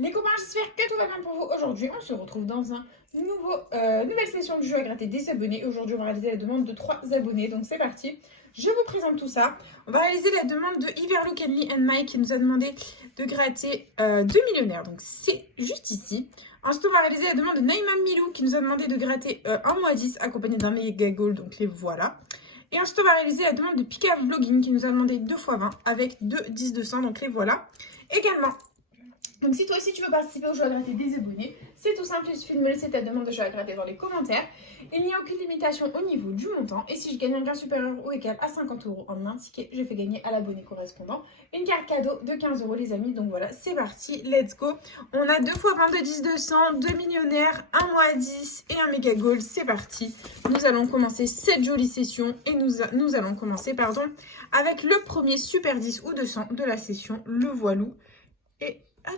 Les copains, j'espère que tout va bien pour vous. Aujourd'hui, on se retrouve dans un nouvelle session du jeu à gratter des abonnés. Aujourd'hui, on va réaliser la demande de 3 abonnés. Donc, c'est parti. Je vous présente tout ça. On va réaliser la demande de Iverlook Lee and Mike qui nous a demandé de gratter 2 millionnaires. Donc, c'est juste ici. Ensuite, on va réaliser la demande de Naïma Milou qui nous a demandé de gratter 1 mois 10 accompagné d'un méga goal. Donc, les voilà. Et ensuite, on va réaliser la demande de Pika Vlogging qui nous a demandé 2 x 20 avec 2 10 200. Donc, les voilà. Également, donc si toi aussi tu veux participer au jeu à gratter des abonnés, c'est tout simple, il suffit de me laisser ta demande de jeu à gratter dans les commentaires. Il n'y a aucune limitation au niveau du montant. Et si je gagne un gain supérieur ou égal à 50 € en un ticket, je fais gagner à l'abonné correspondant une carte cadeau de 15 € les amis. Donc voilà, c'est parti, let's go. On a 2 x 20 de 10 200, 2 millionnaires, 1 mois à 10 et un méga goal, c'est parti. Nous allons commencer cette jolie session et nous allons commencer avec le premier super 10 ou 200 de la session, le voilou. Et hop,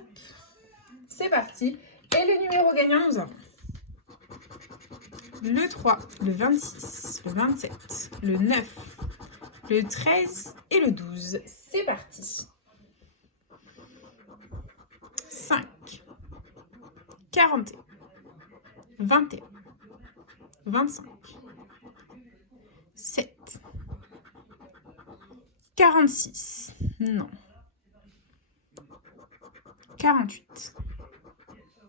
c'est parti. Et les numéros gagnants, nous avons le 3, le 26, le 27, le 9, le 13 et le 12. C'est parti. 5, 41, 21, 25, 7, 46, non. 48,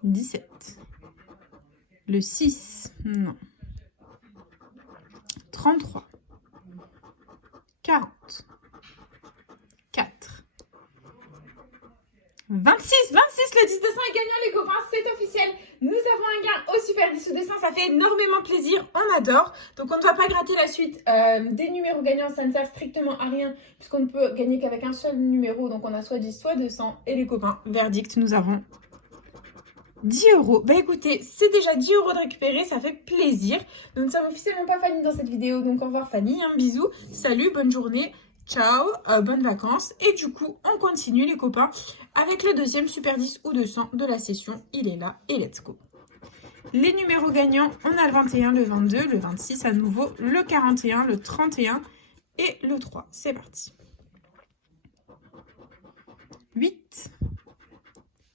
17, le 6, non. 33, 40, 4, 26, le 10 200 est gagnant les copains, c'est officiel. Nous avons un gain au super 10 ou 200, ça fait énormément plaisir, on adore. Donc on ne va pas gratter la suite des numéros gagnants, ça ne sert strictement à rien puisqu'on ne peut gagner qu'avec un seul numéro. Donc on a soit 10 soit 200 et les copains, verdict, nous avons 10 €. Bah écoutez, c'est déjà 10 € de récupérer, ça fait plaisir. Nous ne sommes officiellement pas Fanny dans cette vidéo, donc au revoir Fanny, bisous, salut, bonne journée. Ciao, bonnes vacances. Et du coup, on continue les copains avec le deuxième super 10 ou 200 de la session. Il est là et let's go. Les numéros gagnants, on a le 21, le 22, le 26 à nouveau, le 41, le 31 et le 3. C'est parti. 8,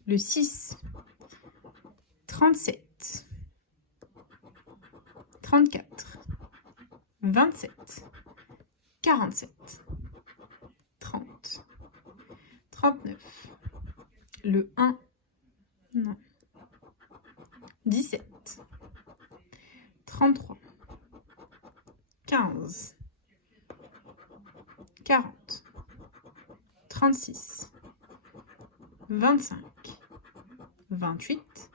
le 6, 37, 34, 27, 47, 30, 39, le 1, non, 17, 33, 15, 40, 36, 25, 28,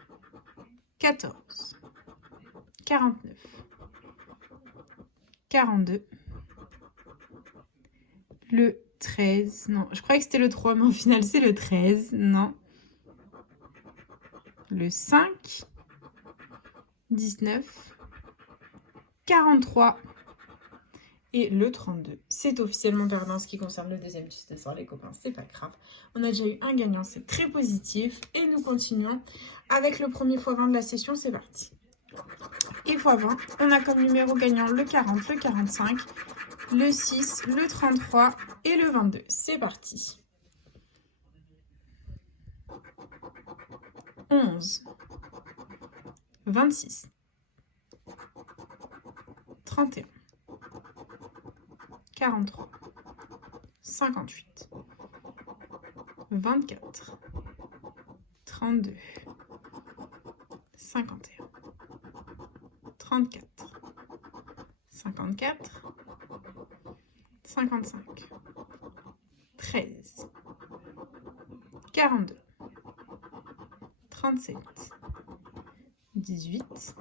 14, 49, 42, le 13, non, je croyais que c'était le 3, mais au final c'est le 13, non, le 5, 19, 43 et le 32. C'est officiellement perdant ce qui concerne le deuxième test de soir, les copains, c'est pas grave. On a déjà eu un gagnant, c'est très positif. Et nous continuons avec le premier x20 de la session, c'est parti. Et x20, on a comme numéro gagnant le 40, le 45, le 6, le 33 et le 22. C'est parti. 11, 26, 31, 43, 58, 24, 32, 51, 34, 54, 55, 13, 42, 37, 18,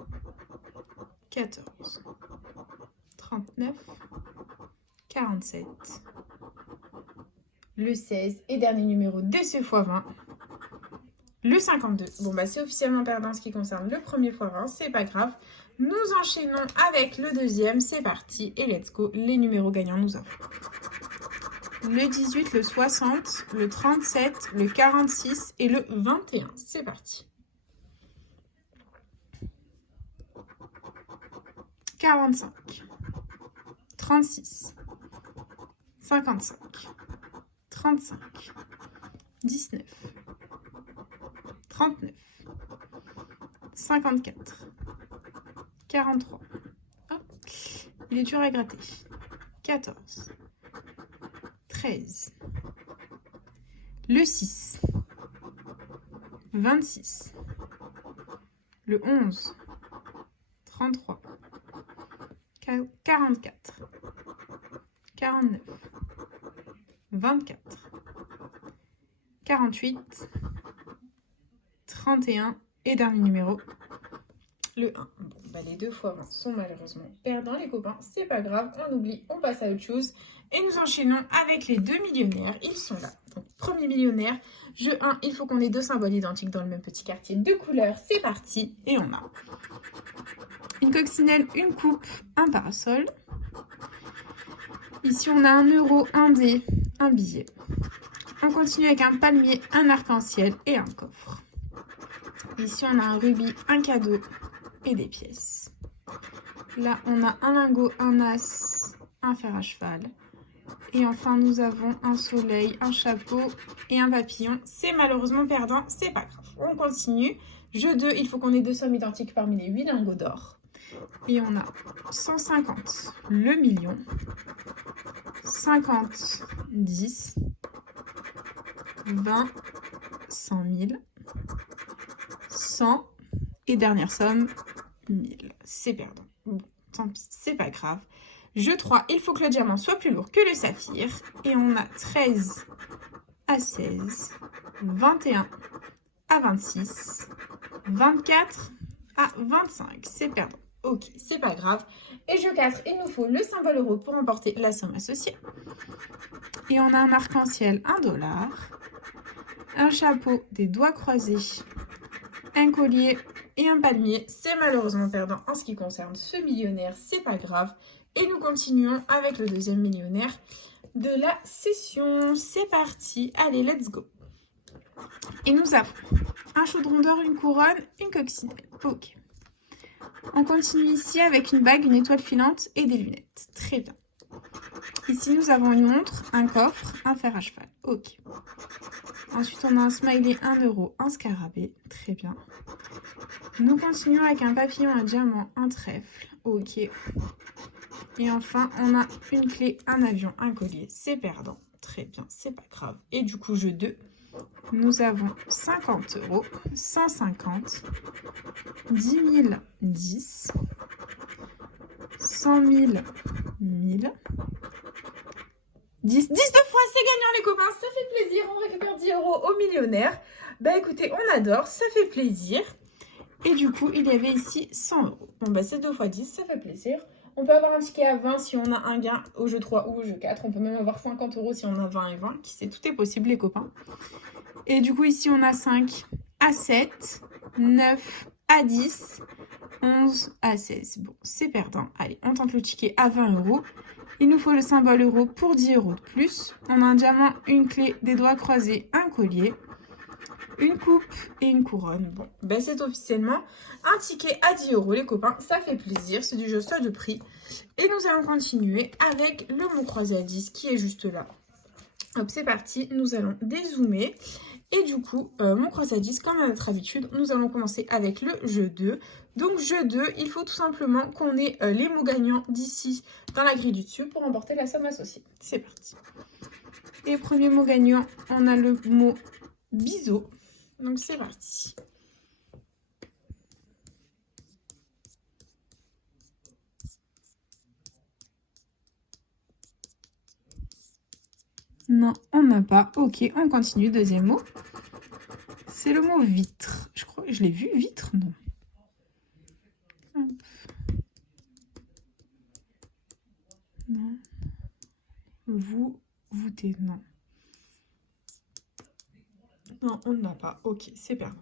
14, 39, 47, le 16 et dernier numéro de ce x20, le 52. Bon bah c'est officiellement perdant en ce qui concerne le premier x20, c'est pas grave. Nous enchaînons avec le deuxième, c'est parti et let's go. Les numéros gagnants nous avons le 18, le 60, le 37, le 46 et le 21. C'est parti. 45, 36, 55, 35, 19, 39, 54, 43. Oh, il est dur à gratter. 14, 13, le 6, 26, le 11, 33, 44, 49, 24, 48, 31 et dernier numéro, le 1. Bon, bah les 2 fois 20 sont malheureusement perdants les copains, c'est pas grave, on oublie, on passe à autre chose. Et nous enchaînons avec les 2 millionnaires, ils sont là. Donc premier millionnaire, jeu 1, il faut qu'on ait 2 symboles identiques dans le même petit quartier, 2 couleurs, c'est parti. Et on a une coccinelle, une coupe, un parasol. Ici on a 1 euro, un dé, un billet. On continue avec un palmier, un arc-en-ciel et un coffre. Ici, on a un rubis, un cadeau et des pièces. Là, on a un lingot, un as, un fer à cheval. Et enfin, nous avons un soleil, un chapeau et un papillon. C'est malheureusement perdant, c'est pas grave. On continue. Jeu 2, il faut qu'on ait 2 sommes identiques parmi les 8 lingots d'or. Et on a 150, le million, 50, 10, 20, 100 000, 100 et dernière somme, 1000. C'est perdant. Bon, tant pis, c'est pas grave. Jeu 3, il faut que le diamant soit plus lourd que le saphir. Et on a 13 à 16, 21 à 26, 24 à 25. C'est perdant. Ok, c'est pas grave. Et jeu 4, il nous faut le symbole euro pour emporter la somme associée. Et on a un arc-en-ciel, $1, un chapeau, des doigts croisés, un collier et un palmier. C'est malheureusement perdant en ce qui concerne ce millionnaire, c'est pas grave. Et nous continuons avec le deuxième millionnaire de la session. C'est parti, allez, let's go. Et nous avons un chaudron d'or, une couronne, une coccinelle. Ok. On continue ici avec une bague, une étoile filante et des lunettes. Très bien. Ici, nous avons une montre, un coffre, un fer à cheval. Ok. Ensuite, on a un smiley, 1 euro, un scarabée. Très bien. Nous continuons avec un papillon, un diamant, un trèfle. Ok. Et enfin, on a une clé, un avion, un collier. C'est perdant. Très bien, c'est pas grave. Et du coup, jeu 2. Nous avons 50 euros, 150, 10 000, 10, 100 000, 1000, 10 de fois, c'est gagnant les copains, ça fait plaisir, on récupère 10 euros au millionnaire. Bah écoutez, on adore, ça fait plaisir. Et du coup, il y avait ici 100 euros. Bon bah c'est 2 fois 10, ça fait plaisir. On peut avoir un ticket à 20 si on a un gain au jeu 3 ou au jeu 4. On peut même avoir 50 euros si on a 20 et 20. Qui sait, tout est possible les copains. Et du coup, ici, on a 5 à 7, 9 à 10, 11 à 16. Bon, c'est perdant. Allez, on tente le ticket à 20 euros. Il nous faut le symbole euro pour 10 euros de plus. On a un diamant, une clé, des doigts croisés, un collier, une coupe et une couronne. Bon, ben c'est officiellement un ticket à 10 euros les copains. Ça fait plaisir, c'est du jeu seul de prix. Et nous allons continuer avec le mot croisé à 10 qui est juste là. Hop, c'est parti. Nous allons dézoomer. Et du coup, mon croisé à 10, comme à notre habitude, nous allons commencer avec le jeu 2. Donc, jeu 2, il faut tout simplement qu'on ait les mots gagnants d'ici dans la grille du dessus pour remporter la somme associée. C'est parti. Et premier mot gagnant, on a le mot biseau. Donc, c'est parti. Non, on n'a pas. Ok, on continue. Deuxième mot. C'est le mot vitre. Je crois que je l'ai vu, vitre, non. Hop. Non. Voûtez, non. Non, on n'a pas. Ok, c'est perdant.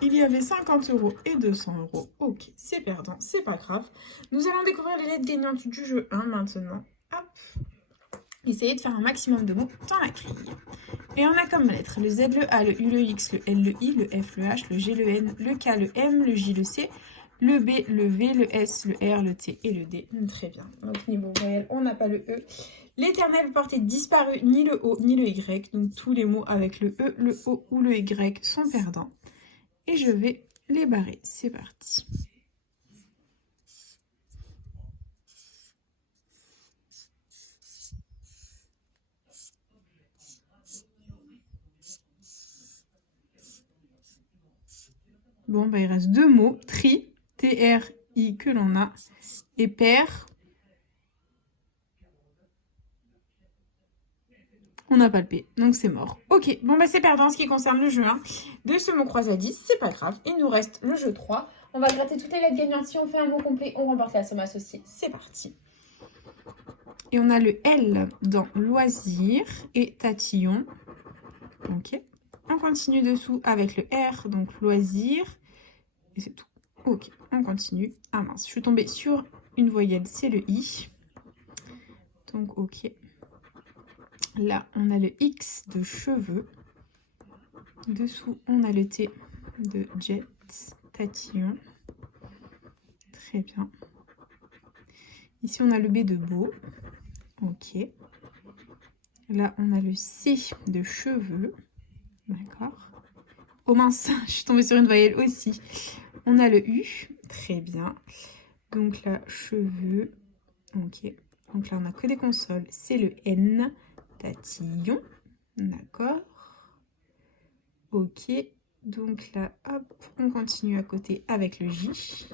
Il y avait 50 euros et 200 euros. Ok, c'est perdant, c'est pas grave. Nous allons découvrir les lettres gagnantes du jeu 1 maintenant. Hop. Essayez de faire un maximum de mots dans la grille. Et on a comme lettres le Z, le A, le U, le X, le L, le I, le F, le H, le G, le N, le K, le M, le J, le C, le B, le V, le S, le R, le T et le D. Très bien. Donc niveau voyelle, on n'a pas le E. L'éternel portée disparu, ni le O, ni le Y. Donc tous les mots avec le E, le O ou le Y sont perdants. Et je vais les barrer. C'est parti. Bon, bah, il reste deux mots. Tri, T-R-I que l'on a. Et père, on n'a pas le P, donc c'est mort. Ok, bon bah c'est perdant en ce qui concerne le jeu 1. De ce mot croisé à 10, c'est pas grave. Il nous reste le jeu 3. On va gratter toutes les lettres gagnantes. Si on fait un mot complet, on remporte la somme associée. C'est parti. Et on a le L dans loisir et tatillon. Ok. On continue dessous avec le R, donc loisir. Et c'est tout. Ok, on continue. Ah mince, je suis tombée sur une voyelle, c'est le I. Donc ok. Là, on a le X de cheveux. Dessous, on a le T de jet, tatillon. Très bien. Ici, on a le B de beau. Ok. Là, on a le C de cheveux. D'accord. Oh mince, je suis tombée sur une voyelle aussi. On a le U. Très bien. Donc là, cheveux. Ok. Donc là, on n'a que des consonnes. C'est le N. Tatillon. D'accord. Ok. Donc là, hop, on continue à côté avec le J.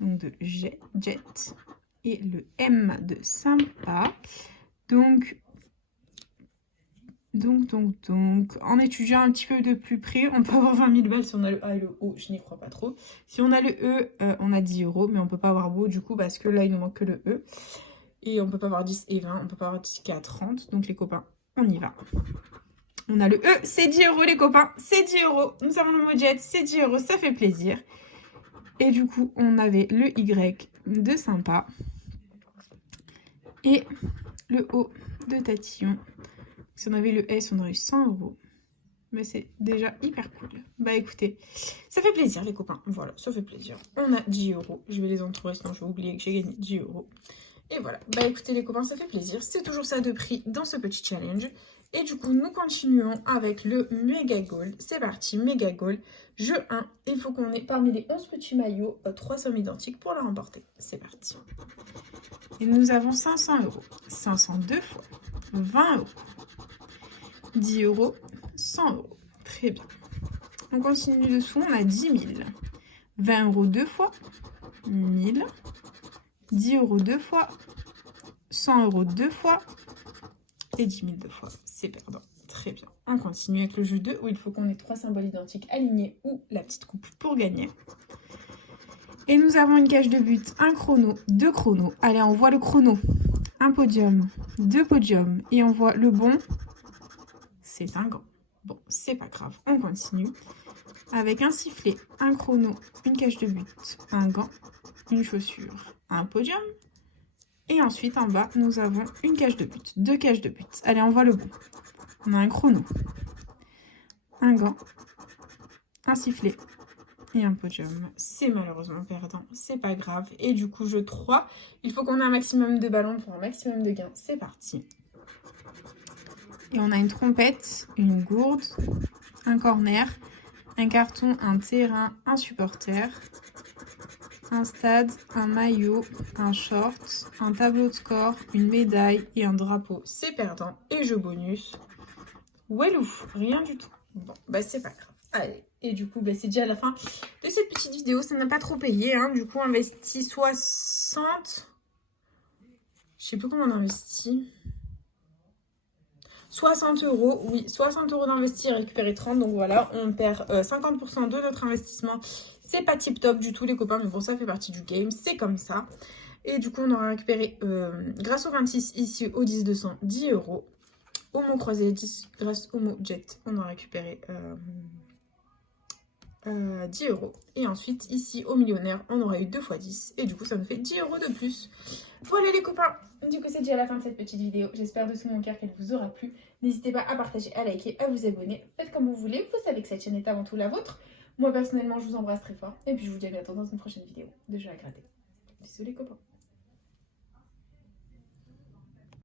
Donc de jet. Et le M de sympa. Donc, en étudiant un petit peu de plus près, on peut avoir 20 000 balles si on a le A et le O, je n'y crois pas trop. Si on a le E, on a 10 €, mais on ne peut pas avoir beau du coup parce que là, il nous manque que le E. Et on ne peut pas avoir 10 et 20, on ne peut pas avoir 10 qu'à 30. Donc les copains, on y va. On a le E, c'est 10 € les copains, c'est 10 €. Nous avons le mot jet, c'est 10 €, ça fait plaisir. Et du coup, on avait le Y de sympa. Et le O de tatillon. Si on avait le S, on aurait eu 100 €. Mais c'est déjà hyper cool. Bah écoutez, ça fait plaisir les copains. Voilà, ça fait plaisir. On a 10 €. Je vais les entourer, sinon je vais oublier que j'ai gagné 10 €. Et voilà. Bah écoutez les copains, ça fait plaisir. C'est toujours ça de prix dans ce petit challenge. Et du coup, nous continuons avec le méga goal. C'est parti, méga goal. Jeu 1. Il faut qu'on ait parmi les 11 petits maillots 3 sommes identiques pour la remporter. C'est parti. Et nous avons 500 €. 500 deux fois. 20 €. 10 €. 100 €. Très bien. On continue dessous, on a 10 000. 20 € deux fois. 1000. 10 € deux fois. 100 € deux fois. Et 10 000 deux fois. C'est perdant. Très bien. On continue avec le jeu 2 où il faut qu'on ait 3 symboles identiques alignés ou la petite coupe pour gagner. Et nous avons une cage de but, un chrono, 2 chronos. Allez, on voit le chrono. Un podium, 2 podiums. Et on voit le bon. C'est un gant. Bon, c'est pas grave. On continue. Avec un sifflet, un chrono, une cage de but, un gant, une chaussure, un podium. Et ensuite, en bas, nous avons une cage de but, 2 cages de but. Allez, on voit le bon. On a un chrono, un gant, un sifflet et un podium. C'est malheureusement perdant, c'est pas grave. Et du coup, jeu 3, il faut qu'on ait un maximum de ballons pour un maximum de gains. C'est parti. Et on a une trompette, une gourde, un corner, un carton, un terrain, un supporter, un stade, un maillot, un short, un tableau de score, une médaille et un drapeau. C'est perdant. Et jeu bonus. Walou, rien du tout. Bon, bah c'est pas grave. Allez, et du coup, bah, c'est déjà la fin de cette petite vidéo. Ça n'a pas trop payé, hein. Du coup, on investit 60... Je sais plus comment on investit. 60 €, oui, 60 € d'investi et récupérer 30. Donc voilà, on perd 50% de notre investissement. C'est pas tip top du tout les copains, mais bon, ça fait partie du game, c'est comme ça. Et du coup, on aura récupéré, grâce au 26 ici, au 10-200, 10 €. Au mot croisé 10, grâce au mot jet, on aura récupéré 10 €. Et ensuite, ici, au millionnaire, on aura eu 2 fois 10. Et du coup, ça nous fait 10 € de plus. Voilà les copains. Du coup, c'est déjà la fin de cette petite vidéo. J'espère de tout mon cœur qu'elle vous aura plu. N'hésitez pas à partager, à liker, à vous abonner. Faites comme vous voulez. Vous savez que cette chaîne est avant tout la vôtre. Moi, personnellement, je vous embrasse très fort. Et puis, je vous dis à bientôt dans une prochaine vidéo de jeux à gratter. Bisous les copains.